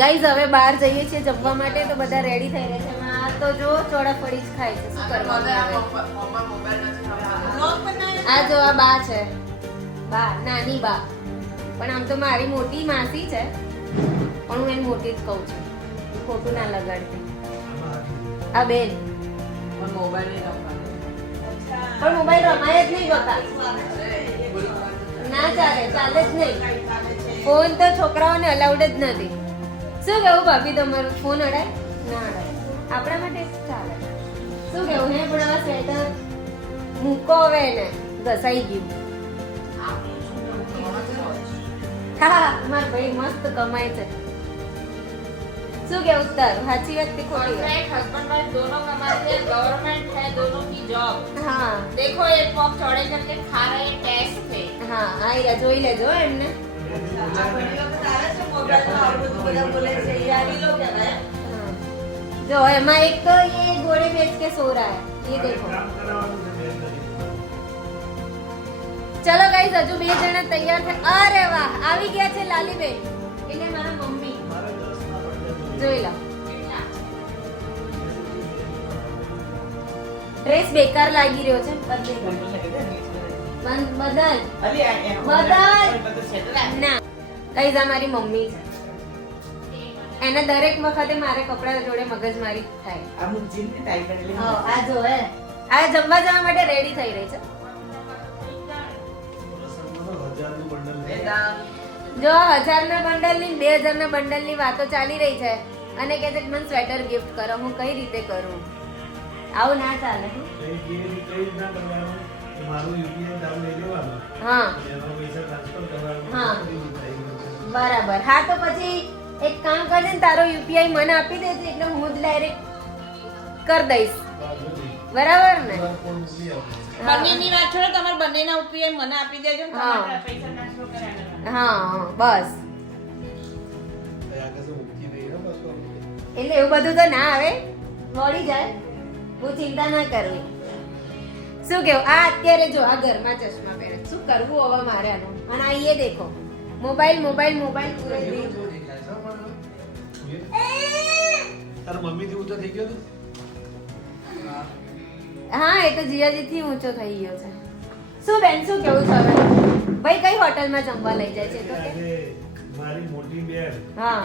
Guys હવે બહાર જઈએ છીએ જમવા માટે તો બધા રેડી થઈ રહ્યા છે. આ તો જો ચોળાફળી જ ખાય છે. શું કરવાનું હવે? આ જો આ બા છે, બા નાની બા, પણ આમ તો મારી મોટી માસી છે, પણ હું એને મોટી જ કહું છું, ખોટું ના લગાડતી. આ બેન પણ મોબાઈલ રમાય જ નહીં બકા, ના ચાલે, ચાલે જ નહીં. ફોન તો છોકરાઓને અલાઉડ જ નથી. શું કેવું ભાભી તમારું? ફોન અડાય ના અડાય? આપણા માટે ચાલે. શું કેવું? હે પણ આવા સ્વેટર મૂકો હવે એને, ઘસાઈ ગયું. હા માર ભાઈ મસ્ત કમાય છે. શું કેવું તારું? સાચી વાત કે ખોટી વાત? हस्बैंड वाइफ दोनों कमाते हैं, गवर्नमेंट है दोनों की जॉब. હા देखो एक पॉप चौड़े करके खा रहे हैं टेस्ट पे. હા આયરા જોઈ લેજો એમને. हाँ। जो एमा एक तो ये घोड़े बेच के सो रहा है, ये देखो. चलो गाइस हजू બે જણા તૈયાર છે. અરે વાહ, આવી ગયા છે લાલીબેન, એટલે મારા મમ્મી. જોઈ લો, ડ્રેસ બેકાર લાગી રહ્યો છે. બદલ ના ગાઈસ આ મારી મમ્મી છે. એને દરેક વખતે મારે કપડા જોડે મગજમારી થાય. આ જો હે આ જમવા જવા માટે રેડી થઈ રહી છે. જો 1000 ના બંડલ ની 2000 ના બંડલ ની વાતો ચાલી રહી છે અને કહે છે કે મને સ્વેટર ગિફ્ટ કરો. હું કઈ રીતે કરું? આવું ના ચાલે. હા હા બરાબર. હા તો પછી એક કામ કરજે ને, તારો યુપીઆઈ મને આપી દેજે એટલે હું જ ડાયરેક્ટ કરી દઈશ. બરાબર ને? બંનેની વાત છોડો, તમારા બંનેના ઉપીઆઈ મને આપી દેજો ને તમારા પૈસા ટ્રાન્સફર કરાવી. હા બસ. એટલે એવું બધું તો ના આવે, મળી જાય, બહુ ચિંતા ના કરવી. શું કેવું? આ અત્યારે જો આ ઘરમાં ચશ્મા પહેરે. શું કરવું હવે મારે આનું? અને આ એ દેખો મોબાઈલ મોબાઈલ મોબાઈલ પૂરે દિન. તારા મમ્મી થી ઊંચો થઈ ગયો તું? હા એ તો જીયાજી થી ઊંચો થઈ ગયો છે. શું બેન શું કેવું છે હવે? ભાઈ કઈ હોટલમાં જમવા લઈ જાય છે તો કે? મારી મોટી બેન હા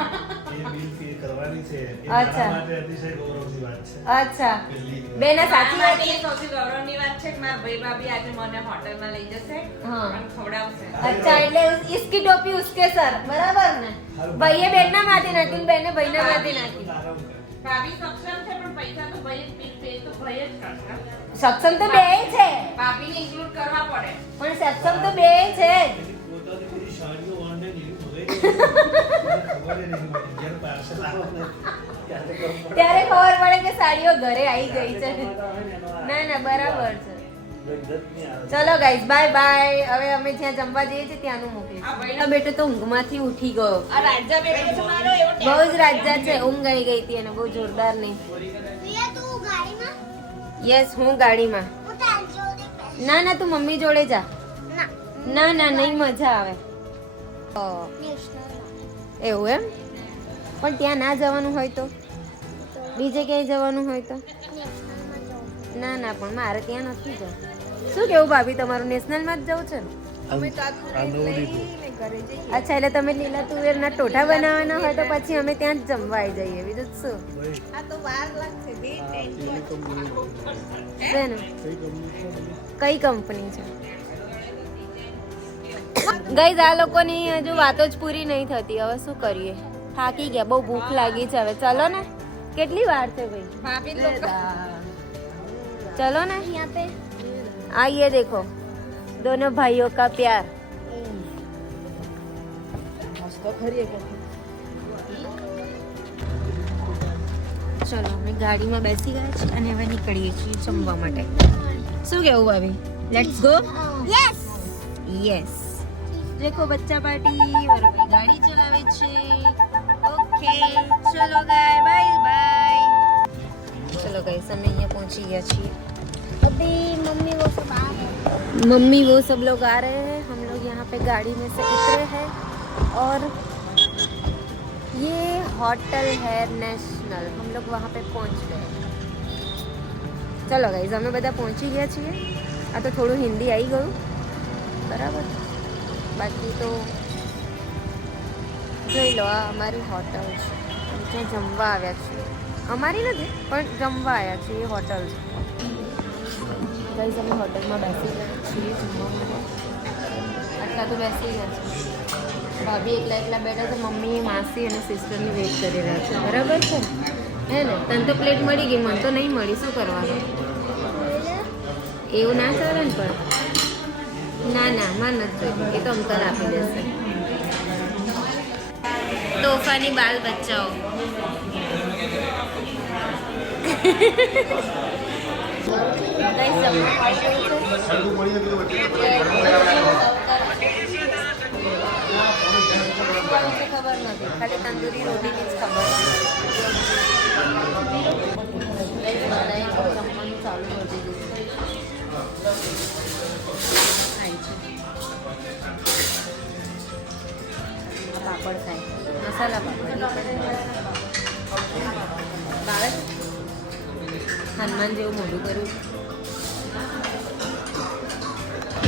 એ બિલ પે કરવાની છે. એ અચ્છા. મારા માટે અતિશય ગૌરવની વાત છે. અચ્છા પહેલી બેન આ સાચી વાત એ છે. સૌથી ગૌરવની વાત છે કે મારા ભાઈ ભાભી આજે મને હોટલમાં લઈ જશે હા. અને ખવડાવશે. અચ્છા એટલે इसकी टोपी उसके सर. બરાબર ને? ભાઈએ બેનના માથે નાખ્યું, બેને ભાઈના માથે નાખ્યું. આરામ કર. ભાભી સક્ષમ છે પણ પૈસા તો ભાઈ જ પે તો ભાઈ જ કરશે. સક્ષમ તો બે છે, ભાભીને ઇન્ક્લુડ કરવા પડે. પણ સક્ષમ તો બે છે. એની પોતાની બધી સાડીઓ ઓનલાઈન એવી મંગાઈ દીધી. ખબર જ નહીં પડી. જ્યારે પાર્સલ આવે ને ત્યારે ખબર પડે. ત્યારે ખબર પડે કે સાડીઓ ઘરે આવી ગઈ છે. ના ના બરાબર છે. ચલો ગાઈઝ બાય બાય. હવે અમે જ્યાં જમવા જઈએ છીએ ત્યાંનું મૂકીશું. આ ભાઈનો બેટો તો ઊંઘમાંથી ઉઠી ગયો. આ રાજ્ય બેઠો છે મારો એવો બહુ જ રાજા છે. ઊંઘ આવી ગઈ હતી એને બહુ જોરદાર નહીં. યસ હું ગાડીમાં. ના ના તું મમ્મી જોડે જા. ના ના નહીં મજા આવે. એવું એમ? પણ ત્યાં ના જવાનું હોય તો? બીજે ક્યાંય જવાનું હોય તો? ના ના પણ મારે ત્યાં નથી જવું. શું કેવું ભાભી તમારું? નેશનલમાં જ જવું છે ને? અચ્છા એટલે તમે લીલા તુવેરના ટોઠા બનાવવાના હોય તો પછી અમે ત્યાં જ જમવા આવી જઈએ. બીજું શું છે ને? કઈ કંપની છે? ગાઈઝ આ લોકોની હજુ વાતો જ પૂરી નહીં થતી. હવે શું કરીએ? થાકી ગયા, બહુ ભૂખ લાગી છે. હવે ચલો ને, કેટલી વાર છે ભાઈ? ભાભી લોકો चलो ना यहाँ पे आइए देखो दोनों भाइयों का प्यार. ચલો અમે ગાડીમાં બેસી ગયા છીએ અને હવે નીકળીએ છીએ જમવા માટે. શું કેવું ભાભી? Let's go. Yes yes. દેખો બચ્ચા પાર્ટી મારો ભાઈ ગાડી ચલાવે છે. ઓકે ચલો ગાય બાય બાય. चलो गाइस हम यहाँ पहुंची गया છીએ. अभी मम्मी वो सब आ रहे हैं. मम्मी वो सब लोग आ रहे हैं. हम लोग यहाँ पे गाड़ी में से उतरे हैं और ये होटल है नेशनल. हम लोग वहाँ पे पहुँच गए. ચલો ગાઈઝ અમે બધા પહોંચી ગયા છીએ. આ તો થોડું હિન્દી આવી ગયું બરાબર. બાકી તો જોઈ લો આ અમારી હોટલ છે જ્યાં જમવા આવ્યા છીએ. અમારી નથી પણ જમવા આવ્યા છીએ એ હોટલ છે. ગાઈઝ અમે હોટલમાં બેસી ગયા છીએ જમવા માટે. આટલા તો બેસી ગયા છે. ભાભી એકલા બેઠા છે. મમ્મી માસી અને સિસ્ટરની વેઇટ કરી રહ્યા છે બરાબર છે હે ને. તને તો પ્લેટ મળી ગઈ મને તો નહીં મળી. શું કરવાનું? એવું ના ચાલે ને. પણ ના ના માં નથી જોઈતું. એ તો અંકલ આપી દેશે. તોફાની બાલ બચ્ચાઓ. ખબર નથી. ખાલી તંદૂરી રોટીની જ ખબર છે. જમવાનું ચાલુ કરી દીધું છે. પાપડ થાય મસાલા પાપડ ભાવે. હનુમાન જેવું મોઢું કર્યું છે.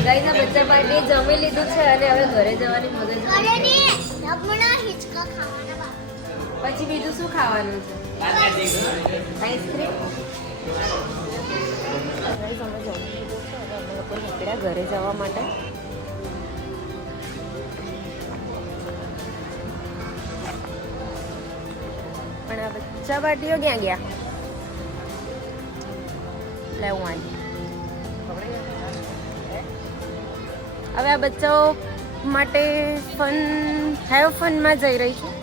ગાઈઝ આ બચ્ચા પાર્ટીએ જમી લીધું છે અને હવે ઘરે જવાની મગજ. પછી બીજું શું ખાવાનું છે? આઈસ્ક્રીમ. અમે જમી લીધું છે અને અમે લોકો નીકળ્યા ઘરે જવા માટે. પણ આ બચ્ચા પાર્ટીઓ ક્યાં ગયા? લેવાની હવે આ બચ્ચાઓ માટે હેવ ફનમાં જઈ રહી છું.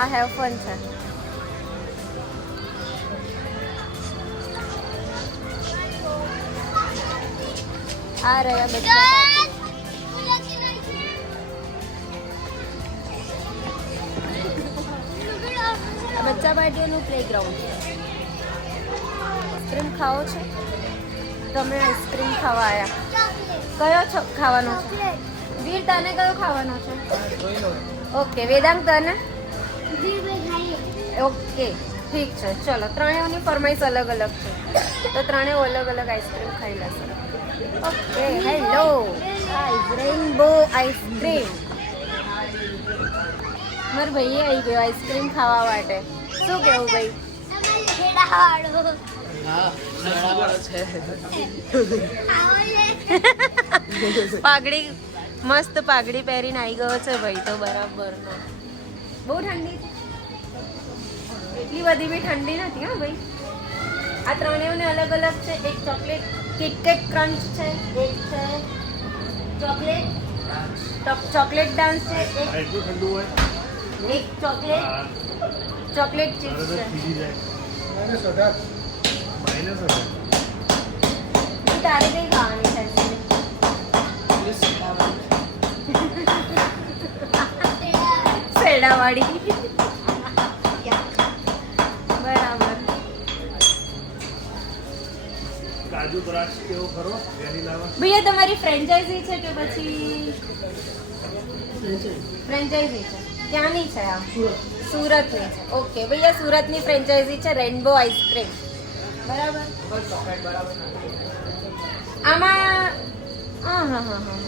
આ હેવ ફન છે. આ રહ્યા બચ્ચા પાર્ટીઓનું પ્લેગ્રાઉન્ડ છે. આઈસ્ક્રીમ ખાવો છો? તમે આઈસ્ક્રીમ ખાવા આવ્યા. કયો ખાવાનો છે? વીર તને કયો ખાવાનો છે? ઓકે. વેદાંત તને? ઓકે ઠીક છે. ચલો ત્રણેયની ફરમાઈશ અલગ અલગ છે તો ત્રણેય અલગ અલગ આઈસ્ક્રીમ ખાઈ લેશે. ઓકે. Hello rainbow ice cream. મારા ભાઈએ આવી ગયો આઈસ્ક્રીમ ખાવા માટે. શું કેવું ભાઈ? પાઘડી મસ્ત પાઘડી પહેરીને આવી ગયો છે ભાઈ તો બરાબર નો. બહુ ઠંડી છે. એટલી બધી બી ઠંડી નથી હા ભાઈ. આ ત્રણેયને અલગ અલગ છે. એક ચોકલેટ કિટકેટ ક્રંચ છે. એક છે ચોકલેટ ડાન્સ છે. એક ચોકલેટ ચિપ્સ છે. તારે કઈ ખાવાની છે? સેડાવાળી બરાબર. કાજુ દ્રાક્ષ કેવો ખરો? ભૈયા તમારી ફ્રેન્ચાઇઝી છે કે પછી? ફ્રેન્ચાઇઝી છે. ક્યાંની છે આ? સુરતની છે. ઓકે ભૈયા સુરતની ફ્રેન્ચાઇઝી છે રેઇનબો આઈસ્ક્રીમ બરાબર. આમાં હા હા હા હા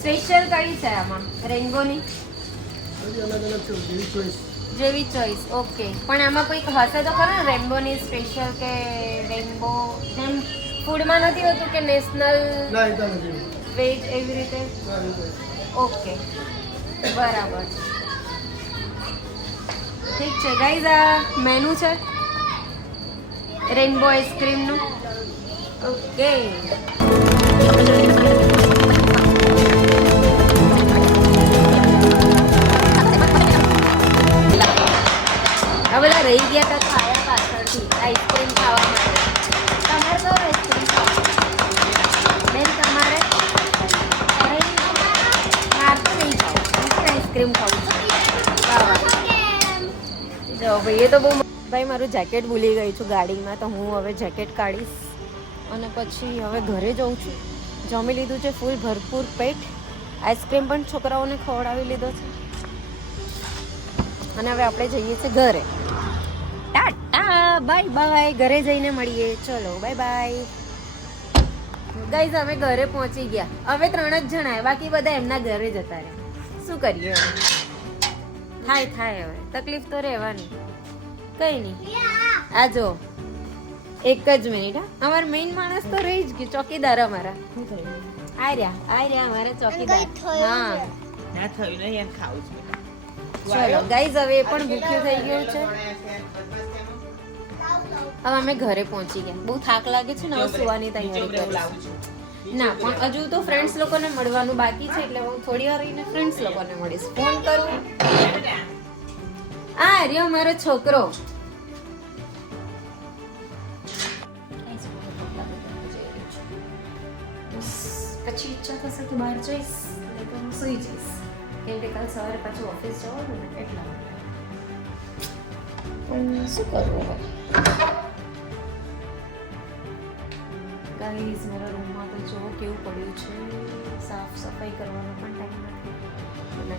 સ્પેશિયલ કઈ છે આમાં રેઇનબોની? જેવી ચોઈસ. ઓકે પણ આમાં કોઈક હશે તો ખરું ને રેઇનબોની સ્પેશિયલ કે રેઇનબો જેમ ફૂડમાં નથી હોતું કે નેશનલ વેજ એવી રીતે? ઓકે બરાબર ઠીક છે. ગાઈઝ આ મેનુ છે રેઇનબો આઈસ્ક્રીમનું. ઓકે આ બધા રહી ગયા હતા તો આવ્યા પાછળથી આઈસ્ક્રીમ ખાવા માટે. તમારે કયો આઈસ્ક્રીમ ખાવા બેન? તમારે મારે તો નહીં ખાવું. આઈસ્ક્રીમ ખાવું છે. જો ભાઈ એ તો બહુ ભાઈ મારું જેકેટ ભૂલી ગઈ છું ગાડીમાં તો હું હવે જેકેટ કાઢીશ અને પછી હવે ઘરે જઉં છું. જમી લીધું છે ફૂલ ભરપૂર પેટ આઈસ્ક્રીમ પણ છોકરાઓને ખવડાવી લીધો છે અને હવે આપણે જઈએ છીએ ઘરે. Tata bye bye. ઘરે જઈને મળીએ. ચલો બાય બાય. ગાઈઝ અમે ઘરે પહોંચી ગયા. હવે 3 જ જણા આવ્યા, બાકી બધા એમના ઘરે જતા રહ્યા. શું કરીએ હવે? થાય હવે તકલીફ તો રહેવાની. કઈ નહીં. આ જો એક જ મિનિટ. હા, અમારા મેઇન માણસ તો રહી જ ગયું. ચોકીદાર અમારા આ રહ્યા અમારા ચોકીદાર. હા ના થયું નહીં યાર, ખાવું છે. ચલો ગાઈઝ હવે એ પણ ભૂખ્યું થઈ ગયું છે. હવે અમે ઘરે પહોંચી ગયા. બહુ થાક લાગે છે ને, હવે સુવાની તૈયારી કરું છું. ના પણ હજુ તો ફ્રેન્ડ્સ લોકોને મળવાનું બાકી છે, એટલે હું થોડી વાર રહીને ફ્રેન્ડ્સ લોકોને મળીશ. ફોન કરું. આ રહ્યો મારો છોકરો. પછી ઈચ્છા થશે કે બહાર જઈશ, નહીં તો હું સુઈ જઈશ, કેમ કે કાલ સવારે પાછું ઓફિસ જવાનું ને એટલા માટે. પણ શું કરવું હવે? ગાઈઝ મારા રૂમમાં તો જો કેવું પડ્યું છે. સાફ સફાઈ કરવાનો પણ ટાઈમ નથી અને